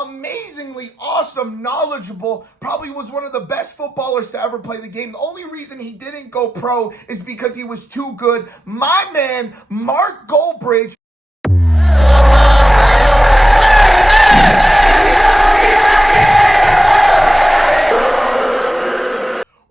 amazingly awesome, knowledgeable, probably was one of the best footballers to ever play the game. The only reason he didn't go pro is because he was too good. My man, Mark Goldbridge.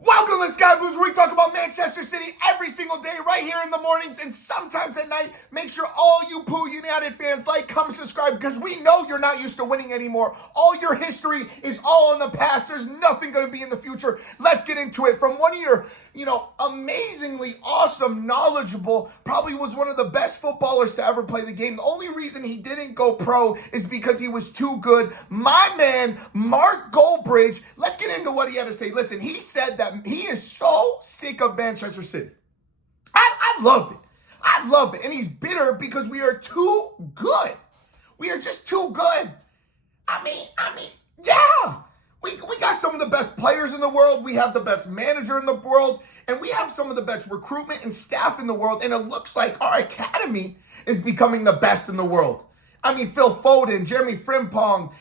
Welcome to Sky Blues, where we talk about Manchester City every single day, right here in the mornings and sometimes at night. Make sure all you Poo United fans like, comment, subscribe, because we know you're not used to winning anymore. All your history is all in the past. There's nothing going to be in the future. Let's get into it. From one of your, amazingly awesome, knowledgeable, probably was one of the best footballers to ever play the game. The only reason he didn't go pro is because he was too good. My man, Mark Goldbridge, let's get into what he had to say. Listen, he said that he is so sick of Manchester City. I love it. I love it. And he's bitter because we are too good. We are just too good. I mean, yeah. We got some of the best players in the world. We have the best manager in the world. And we have some of the best recruitment and staff in the world. And it looks like our academy is becoming the best in the world. I mean, Phil Foden, Jeremy Frimpong,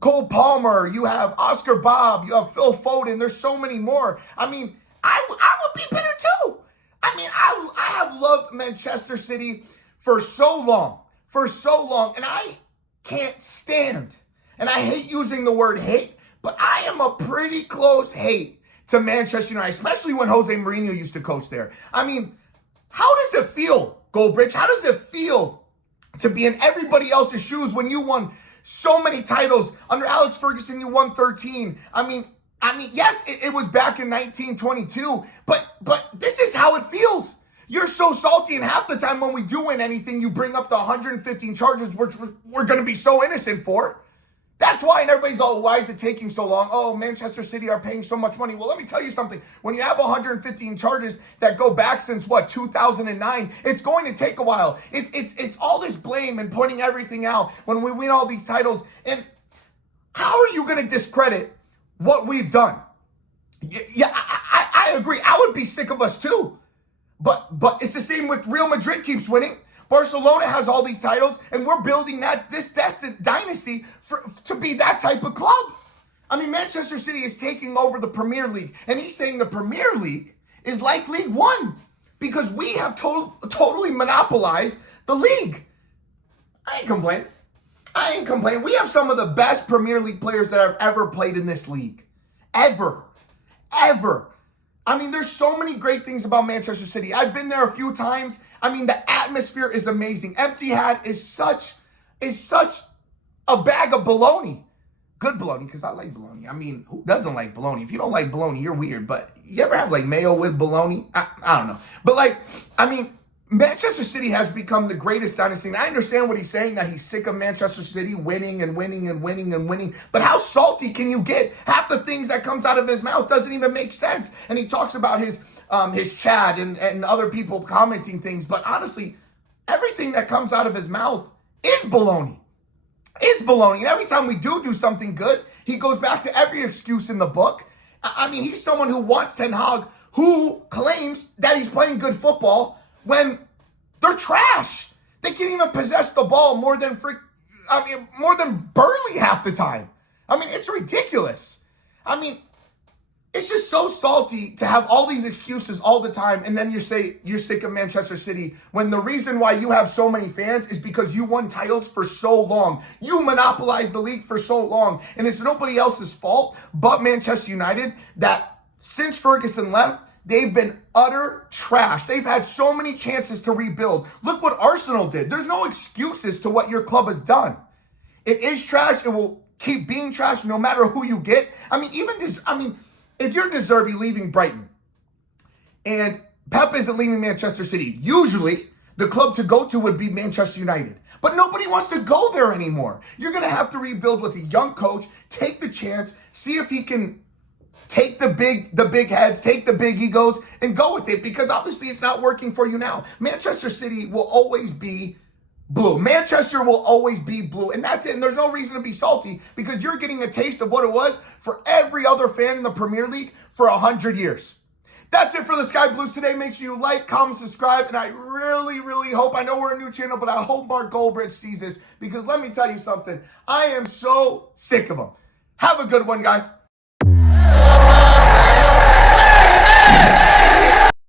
Cole Palmer, you have Oscar Bob, you have Phil Foden. There's so many more. I mean, I would be bitter too. I mean, I have loved Manchester City for so long, and I can't stand, and I hate using the word hate, but I am a pretty close hate to Manchester United, especially when Jose Mourinho used to coach there. I mean, how does it feel, Goldbridge? How does it feel to be in everybody else's shoes when you won so many titles? Under Alex Ferguson, you won 13. I mean, yes, it was back in 1922, but this is how it feels. You're so salty, and half the time when we do win anything, you bring up the 115 charges, which we're going to be so innocent for. That's why, and everybody's all, why is it taking so long? Oh, Manchester City are paying so much money. Well, let me tell you something. When you have 115 charges that go back since, 2009, it's going to take a while. It's all this blame and pointing everything out when we win all these titles. And how are you going to discredit what we've done? Yeah, I agree. I would be sick of us too. But it's the same with Real Madrid keeps winning. Barcelona has all these titles, and we're building this dynasty to be that type of club. I mean, Manchester City is taking over the Premier League, and he's saying the Premier League is like League One because we have totally monopolized the league. I ain't complaining. We have some of the best Premier League players that have ever played in this league. Ever. I mean, there's so many great things about Manchester City. I've been there a few times. I mean, the atmosphere is amazing. Etihad is such a bag of bologna. Good bologna, because I like bologna. I mean, who doesn't like bologna? If you don't like bologna, you're weird. But you ever have mayo with bologna? I don't know. But Manchester City has become the greatest dynasty. And I understand what he's saying, that he's sick of Manchester City winning and winning and winning and winning. But how salty can you get? Half the things that comes out of his mouth doesn't even make sense. And he talks about his chat and other people commenting things. But honestly, everything that comes out of his mouth is baloney. And every time we do something good, he goes back to every excuse in the book. I mean, he's someone who wants Ten Hag, who claims that he's playing good football when they're trash. They can't even possess the ball more than Burnley half the time. I mean, it's ridiculous. I mean, it's just so salty to have all these excuses all the time, and then you say you're sick of Manchester City when the reason why you have so many fans is because you won titles for so long. You monopolized the league for so long, and it's nobody else's fault but Manchester United that since Ferguson left, they've been utter trash. They've had so many chances to rebuild. Look what Arsenal did. There's no excuses to what your club has done. It is trash. It will keep being trash no matter who you get. If you're De Zerbi leaving Brighton and Pep isn't leaving Manchester City, usually the club to go to would be Manchester United. But nobody wants to go there anymore. You're going to have to rebuild with a young coach, take the chance, see if he can take the big heads, take the big egos, and go with it, because obviously it's not working for you now. Manchester City will always be blue. Manchester will always be blue, and that's it. And there's no reason to be salty, because you're getting a taste of what it was for every other fan in the Premier League for 100 years. That's it for the Sky Blues today. Make sure you like, comment, subscribe, and I really, really hope, I know we're a new channel, but I hope Mark Goldbridge sees this, because let me tell you something, I am so sick of him. Have a good one, guys.